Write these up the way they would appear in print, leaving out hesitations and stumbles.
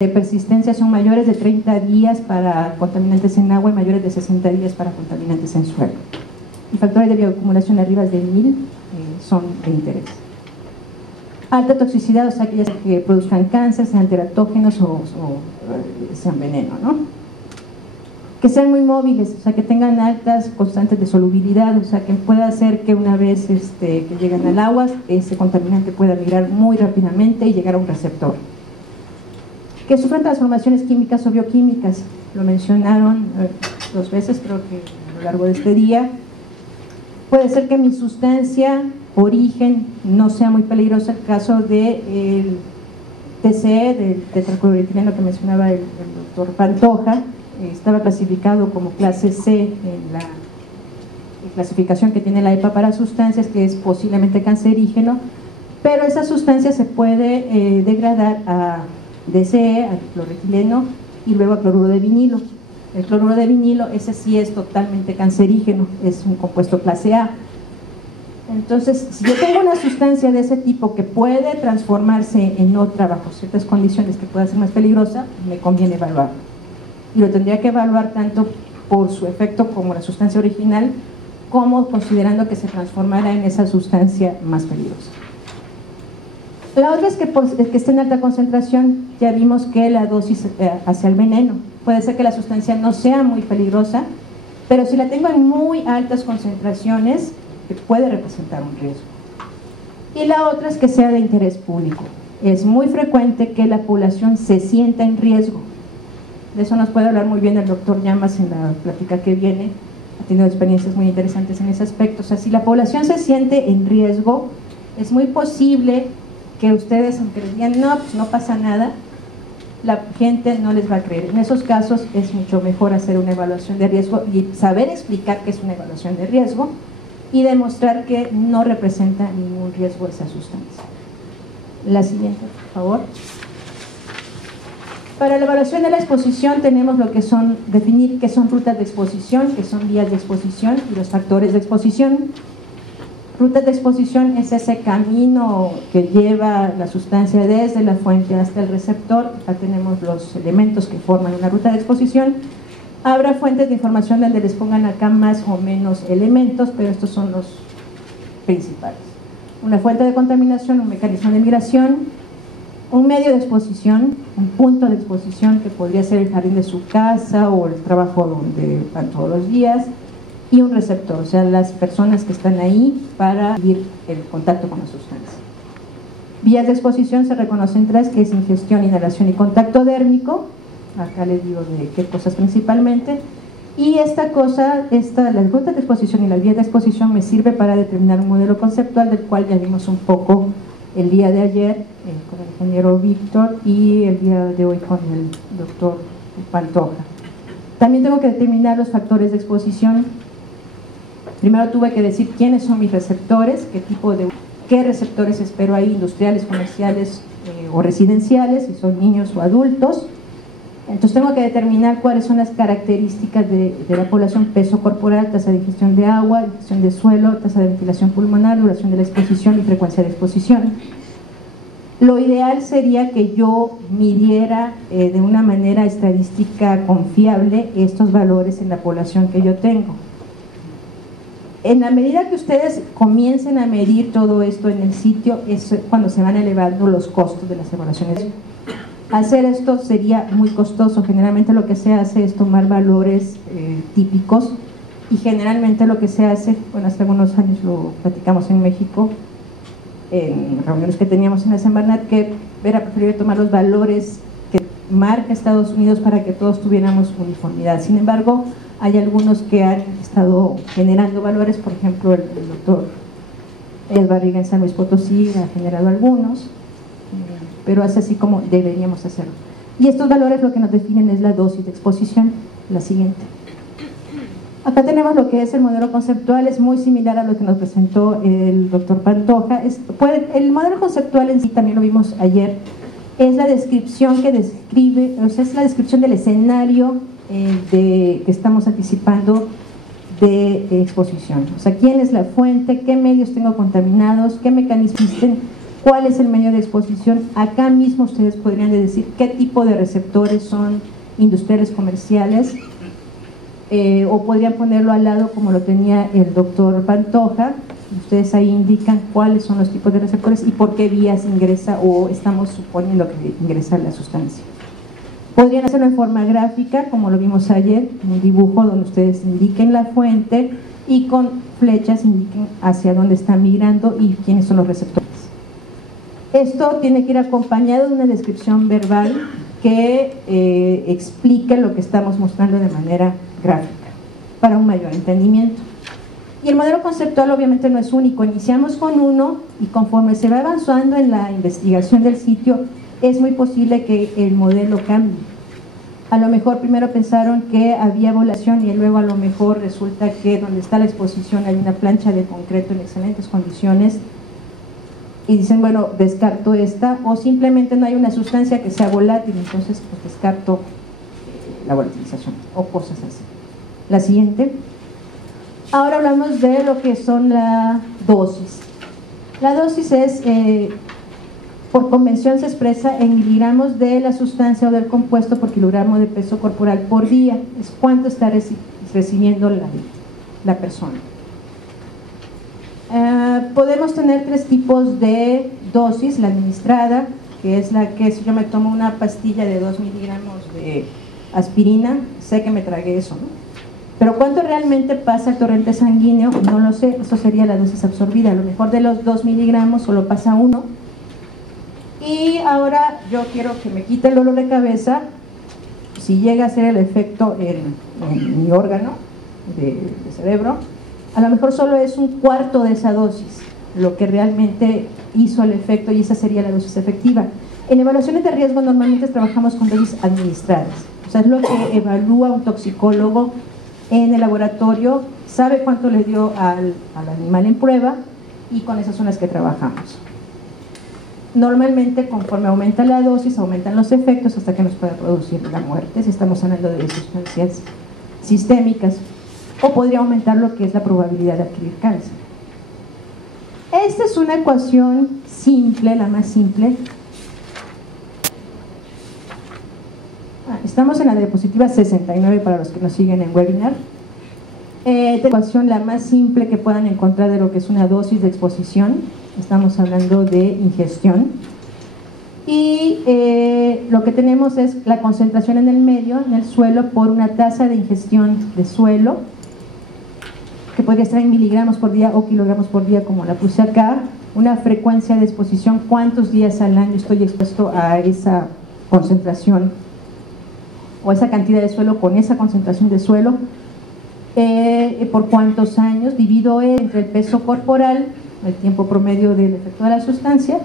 de persistencia son mayores de 30 días para contaminantes en agua y mayores de 60 días para contaminantes en suelo. Y factores de bioacumulación arriba de 1000 son de interés. Alta toxicidad, o sea, aquellas que produzcan cáncer, sean teratógenos o sean veneno, ¿no? Que sean muy móviles, o sea, que tengan altas constantes de solubilidad, o sea, que pueda hacer que una vez que lleguen al agua, ese contaminante pueda migrar muy rápidamente y llegar a un receptor. Que sufran transformaciones químicas o bioquímicas, lo mencionaron 2 veces, creo que a lo largo de este día. Puede ser que mi sustancia, origen, no sea muy peligrosa. El caso del TCE, del tetracloroetileno que mencionaba el doctor Pantoja, estaba clasificado como clase C en la clasificación que tiene la EPA para sustancias, que es posiblemente cancerígeno, pero esa sustancia se puede degradar a DCE, al cloroetileno y luego a cloruro de vinilo. El cloruro de vinilo, ese sí es totalmente cancerígeno, es un compuesto clase A. Entonces, si yo tengo una sustancia de ese tipo que puede transformarse en otra bajo ciertas condiciones que pueda ser más peligrosa, me conviene evaluarlo. Y lo tendría que evaluar tanto por su efecto como la sustancia original, como considerando que se transformara en esa sustancia más peligrosa. La otra es que esté en alta concentración. Ya vimos que la dosis hacia el veneno. Puede ser que la sustancia no sea muy peligrosa, pero si la tengo en muy altas concentraciones, puede representar un riesgo. Y la otra es que sea de interés público. Es muy frecuente que la población se sienta en riesgo. De eso nos puede hablar muy bien el doctor Llamas en la plática que viene. Ha tenido experiencias muy interesantes en ese aspecto. O sea, si la población se siente en riesgo, es muy posible que ustedes, aunque les digan, no, pues no pasa nada, la gente no les va a creer. En esos casos es mucho mejor hacer una evaluación de riesgo y saber explicar qué es una evaluación de riesgo y demostrar que no representa ningún riesgo esa sustancia. La siguiente, por favor. Para la evaluación de la exposición tenemos lo que son, definir qué son rutas de exposición, qué son vías de exposición y los factores de exposición. Rutas de exposición es ese camino que lleva la sustancia desde la fuente hasta el receptor. Acá tenemos los elementos que forman una ruta de exposición. Habrá fuentes de información donde les pongan acá más o menos elementos, pero estos son los principales. Una fuente de contaminación, un mecanismo de migración, un medio de exposición, un punto de exposición que podría ser el jardín de su casa o el trabajo donde van todos los días, y un receptor, o sea, las personas que están ahí para vivir el contacto con la sustancia. Vías de exposición se reconocen 3, que es ingestión, inhalación y contacto dérmico. Acá les digo de qué cosas principalmente. Y esta cosa, las rutas de exposición y las vías de exposición me sirve para determinar un modelo conceptual del cual ya vimos un poco el día de ayer con el ingeniero Víctor y el día de hoy con el doctor Pantoja. También tengo que determinar los factores de exposición. Primero tuve que decir quiénes son mis receptores, qué receptores espero ahí, industriales, comerciales o residenciales, si son niños o adultos. Entonces tengo que determinar cuáles son las características de la población: peso corporal, tasa de digestión de agua, digestión de suelo, tasa de ventilación pulmonar, duración de la exposición y frecuencia de exposición. Lo ideal sería que yo midiera de una manera estadística confiable estos valores en la población que yo tengo. En la medida que ustedes comiencen a medir todo esto en el sitio, es cuando se van elevando los costos de las evaluaciones. Hacer esto sería muy costoso. Generalmente lo que se hace es tomar valores típicos, y generalmente lo que se hace, bueno, hace algunos años lo platicamos en México, en reuniones que teníamos en la Semarnat, que era preferible tomar los valores que marca Estados Unidos para que todos tuviéramos uniformidad. Sin embargo, hay algunos que han estado generando valores, por ejemplo el doctor Barriga en San Luis Potosí ha generado algunos, pero es así como deberíamos hacerlo. Y estos valores lo que nos definen es la dosis de exposición. La siguiente. Acá tenemos lo que es el modelo conceptual, es muy similar a lo que nos presentó el doctor Pantoja. El modelo conceptual en sí, también lo vimos ayer, es la descripción que describe, o sea, es la descripción del escenario que estamos anticipando de exposición. O sea, quién es la fuente, qué medios tengo contaminados, qué mecanismos existen ¿Cuál es el medio de exposición? Acá mismo ustedes podrían decir qué tipo de receptores son industriales, comerciales, o podrían ponerlo al lado como lo tenía el doctor Pantoja. Ustedes ahí indican cuáles son los tipos de receptores y por qué vías ingresa o estamos suponiendo que ingresa la sustancia. Podrían hacerlo en forma gráfica, como lo vimos ayer, un dibujo donde ustedes indiquen la fuente y con flechas indiquen hacia dónde está migrando y quiénes son los receptores. Esto tiene que ir acompañado de una descripción verbal que explique lo que estamos mostrando de manera gráfica para un mayor entendimiento. Y el modelo conceptual obviamente no es único, iniciamos con uno y conforme se va avanzando en la investigación del sitio es muy posible que el modelo cambie. A lo mejor primero pensaron que había población y luego a lo mejor resulta que donde está la exposición hay una plancha de concreto en excelentes condiciones y dicen, bueno, descarto esta, o simplemente no hay una sustancia que sea volátil, entonces pues descarto la volatilización o cosas así. La siguiente. Ahora hablamos de lo que son la dosis. La dosis es, por convención se expresa en miligramos de la sustancia o del compuesto por kilogramo de peso corporal por día. Es cuánto está recibiendo la persona. Podemos tener tres tipos de dosis: la administrada, que es la que si yo me tomo una pastilla de 2 miligramos de aspirina, sé que me tragué eso, ¿no? Pero cuánto realmente pasa al torrente sanguíneo, no lo sé, eso sería la dosis absorbida. A lo mejor de los 2 miligramos solo pasa 1. Y ahora yo quiero que me quite el dolor de cabeza. Si llega a ser el efecto en mi órgano de cerebro, a lo mejor solo es un cuarto de esa dosis lo que realmente hizo el efecto, y esa sería la dosis efectiva. En evaluaciones de riesgo normalmente trabajamos con dosis administradas, o sea, es lo que evalúa un toxicólogo en el laboratorio, sabe cuánto le dio al animal en prueba y con esas son las que trabajamos. Normalmente conforme aumenta la dosis aumentan los efectos hasta que nos pueda producir la muerte, si estamos hablando de sustancias sistémicas, o podría aumentar lo que es la probabilidad de adquirir cáncer. Esta es una ecuación simple, la más simple. Estamos en la diapositiva 69 para los que nos siguen en webinar. Esta ecuación la más simple que puedan encontrar de lo que es una dosis de exposición. Estamos hablando de ingestión. Y lo que tenemos es la concentración en el medio, en el suelo, por una tasa de ingestión de suelo, que podría estar en miligramos por día o kilogramos por día, como la puse acá. Una frecuencia de exposición, cuántos días al año estoy expuesto a esa concentración o esa cantidad de suelo con esa concentración de suelo, por cuántos años, divido entre el peso corporal, el tiempo promedio del efecto de la sustancia,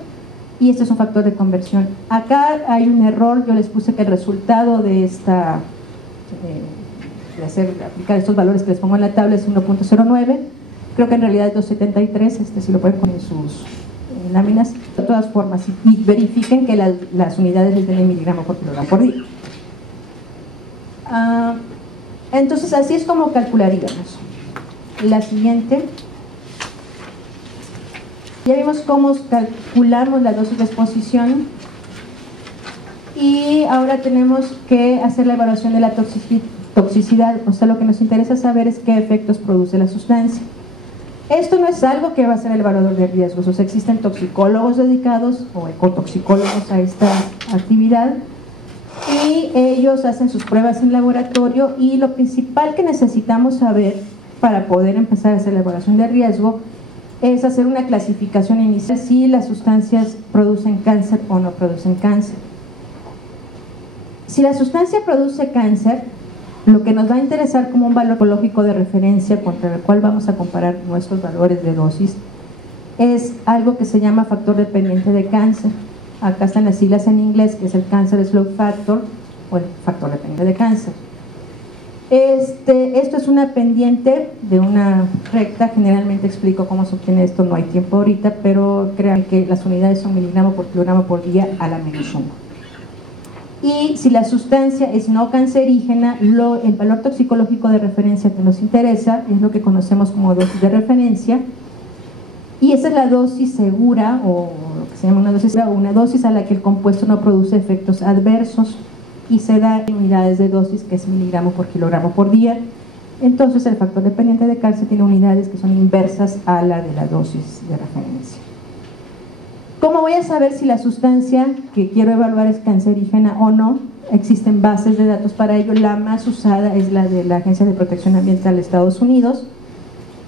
y este es un factor de conversión. Acá hay un error, yo les puse que el resultado de esta aplicar estos valores que les pongo en la tabla es 1.09, creo que en realidad es 2.73, si lo pueden poner en sus láminas. De todas formas, y verifiquen que las unidades les den en miligramo por kilogramo por día. Entonces así es como calcularíamos. La siguiente. Ya vimos cómo calculamos la dosis de exposición y ahora tenemos que hacer la evaluación de la toxicidad, o sea, lo que nos interesa saber es qué efectos produce la sustancia. Esto no es algo que va a ser el evaluador de riesgos, o sea, existen toxicólogos dedicados o ecotoxicólogos a esta actividad y ellos hacen sus pruebas en laboratorio, y lo principal que necesitamos saber para poder empezar a hacer la evaluación de riesgo es hacer una clasificación inicial si las sustancias producen cáncer o no producen cáncer. Si la sustancia produce cáncer, lo que nos va a interesar como un valor ecológico de referencia contra el cual vamos a comparar nuestros valores de dosis es algo que se llama factor dependiente de cáncer. Acá están las siglas en inglés, que es el Cancer Slope Factor o el factor dependiente de cáncer. Esto es una pendiente de una recta, generalmente explico cómo se obtiene esto, no hay tiempo ahorita, pero crean que las unidades son miligramo por kilogramo por día a la menos 1. Y si la sustancia es no cancerígena, el valor toxicológico de referencia que nos interesa es lo que conocemos como dosis de referencia, y esa es la dosis segura o se llama una dosis a la que el compuesto no produce efectos adversos y se da en unidades de dosis, que es miligramo por kilogramo por día. Entonces el factor dependiente de cáncer tiene unidades que son inversas a la de la dosis de referencia. ¿Cómo voy a saber si la sustancia que quiero evaluar es cancerígena o no? Existen bases de datos para ello. La más usada es la de la Agencia de Protección Ambiental de Estados Unidos,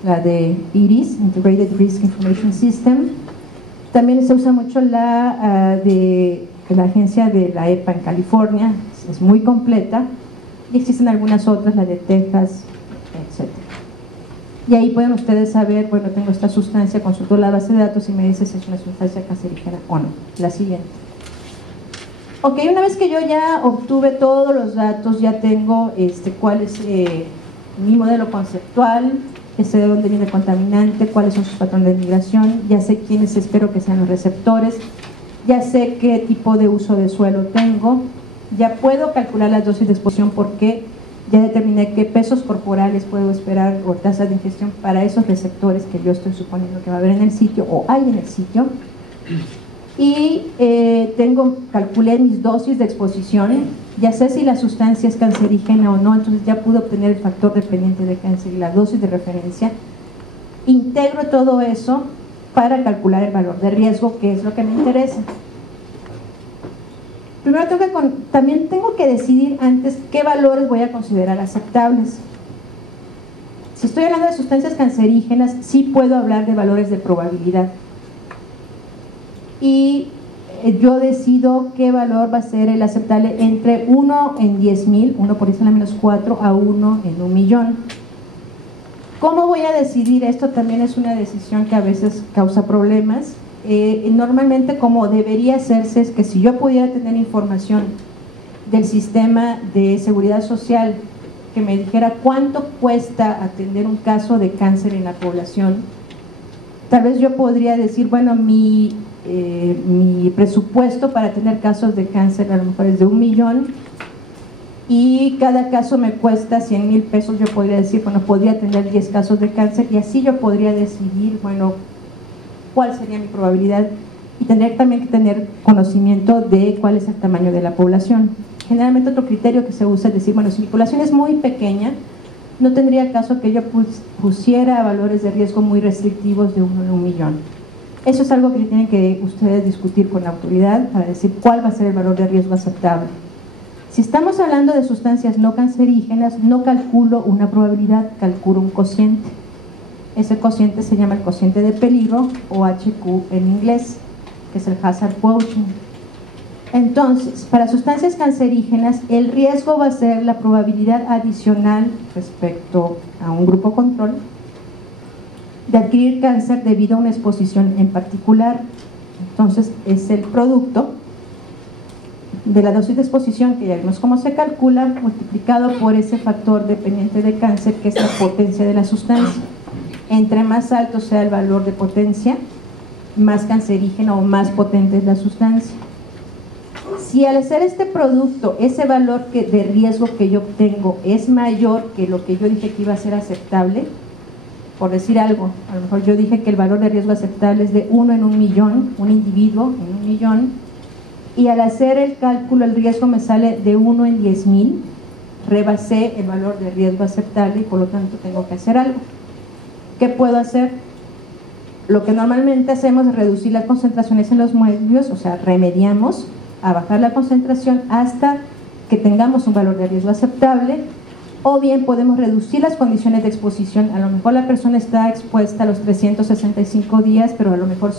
la de IRIS, Integrated Risk Information System. También se usa mucho la de la agencia de la EPA en California, es muy completa, y existen algunas otras, la de Texas, etc. Y ahí pueden ustedes saber, bueno, tengo esta sustancia, consulto la base de datos y me dice si es una sustancia cancerígena o no. La siguiente. Ok, una vez que yo ya obtuve todos los datos, ya tengo cuál es mi modelo conceptual, ya sé de dónde viene el contaminante, cuáles son sus patrones de migración, ya sé quiénes espero que sean los receptores, ya sé qué tipo de uso de suelo tengo, ya puedo calcular las dosis de exposición porque ya determiné qué pesos corporales puedo esperar o tasas de ingestión para esos receptores que yo estoy suponiendo que va a haber en el sitio o hay en el sitio. Y calculé mis dosis de exposición, ya sé si la sustancia es cancerígena o no, entonces ya pude obtener el factor dependiente de cáncer y la dosis de referencia. Integro todo eso para calcular el valor de riesgo, que es lo que me interesa. Primero también tengo que decidir antes qué valores voy a considerar aceptables. Si estoy hablando de sustancias cancerígenas, sí puedo hablar de valores de probabilidad. Y yo decido qué valor va a ser el aceptable entre 1 en 10,000, 1 por 10 a la menos 4, a 1 en 1,000,000. ¿Cómo voy a decidir esto? También es una decisión que a veces causa problemas. Normalmente, como debería hacerse, es que si yo pudiera tener información del sistema de seguridad social que me dijera cuánto cuesta atender un caso de cáncer en la población, tal vez yo podría decir, bueno, mi presupuesto para tener casos de cáncer a lo mejor es de 1,000,000 y cada caso me cuesta 100,000 pesos. Yo podría decir, bueno, podría tener 10 casos de cáncer y así yo podría decidir, bueno, cuál sería mi probabilidad, y tendría también que tener conocimiento de cuál es el tamaño de la población. Generalmente otro criterio que se usa es decir, bueno, si mi población es muy pequeña, no tendría caso que yo pusiera valores de riesgo muy restrictivos de 1 en 1,000,000. Eso es algo que tienen que ustedes discutir con la autoridad para decir cuál va a ser el valor de riesgo aceptable. Si estamos hablando de sustancias no cancerígenas, no calculo una probabilidad, calculo un cociente. Ese cociente se llama el cociente de peligro, o HQ en inglés, que es el Hazard Quotient. Entonces, para sustancias cancerígenas, el riesgo va a ser la probabilidad adicional respecto a un grupo control de adquirir cáncer debido a una exposición en particular. Entonces, es el producto de la dosis de exposición, que ya vimos cómo se calcula, multiplicado por ese factor dependiente de cáncer, que es la potencia de la sustancia. Entre más alto sea el valor de potencia, más cancerígena o más potente es la sustancia. Si al hacer este producto, ese valor de riesgo que yo obtengo es mayor que lo que yo dije que iba a ser aceptable, por decir algo, a lo mejor yo dije que el valor de riesgo aceptable es de 1 en 1,000,000, un individuo en 1,000,000, y al hacer el cálculo el riesgo me sale de 1 en 10,000, rebasé el valor de riesgo aceptable y por lo tanto tengo que hacer algo. ¿Qué puedo hacer? Lo que normalmente hacemos es reducir las concentraciones en los medios, o sea, remediamos a bajar la concentración hasta que tengamos un valor de riesgo aceptable, o bien podemos reducir las condiciones de exposición. A lo mejor la persona está expuesta a los 365 días, pero a lo mejor